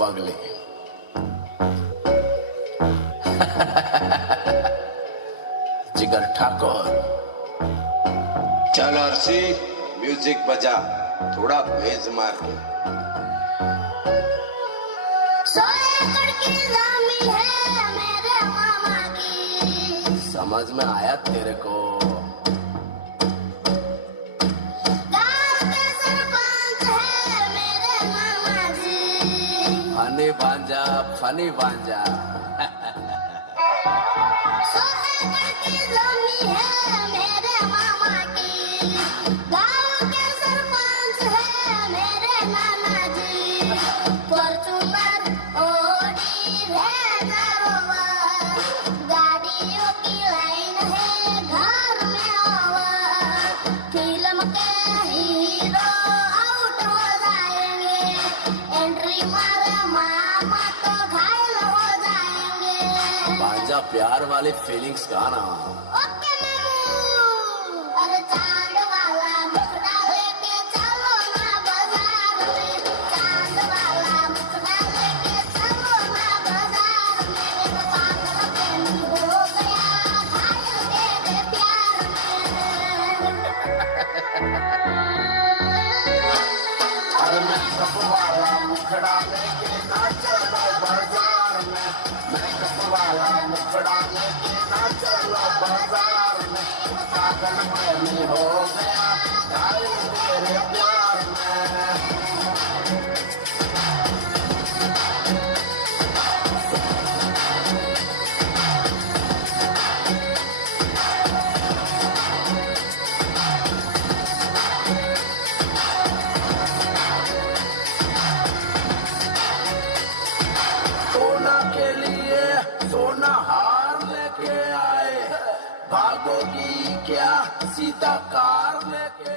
पगले. जिगर ठाकुर. चल आरसी म्यूजिक बजा, थोड़ा बेज मार के. 100 एकड़ की जमीन है मेरे मामा की. समझ में आया तेरे को? गांव के सरपंच है मेरे मामा जी. फनी भांजा. 100 एकड़ की जमीन है मेरे मामा की. गांव के सरपंच है मेरे नाना जी. फॉर्च्यूनर ऑडी रेंजर गाड़ियों की लाइन है घर में ओवर. फिल्म के हीरो आउट हो जाएंगे. एंट्री मारे मामा तो घायल हो जाएंगे. भांजा प्यार वाली फीलिंग्स गाना. ओके मामू. अरे चांद वाला मुखड़ा लेके चलो ना बाजार में. चांद वाला मुखड़ा लेके चलो ना बाजार में. एक पागल प्रेमी हो गया घायल तेरे प्यार में. अरे मेकअप वाला मुखड़ा लेके ना चलो बाजार में. मेकअप वाला मुखड़ा लेके ना चलो बाजार में. पागल प्रेमी हो गया घायल तेरे प्यार में. सोना के लिए सोना हार लेके आए. भागोगी क्या सीता कार लेके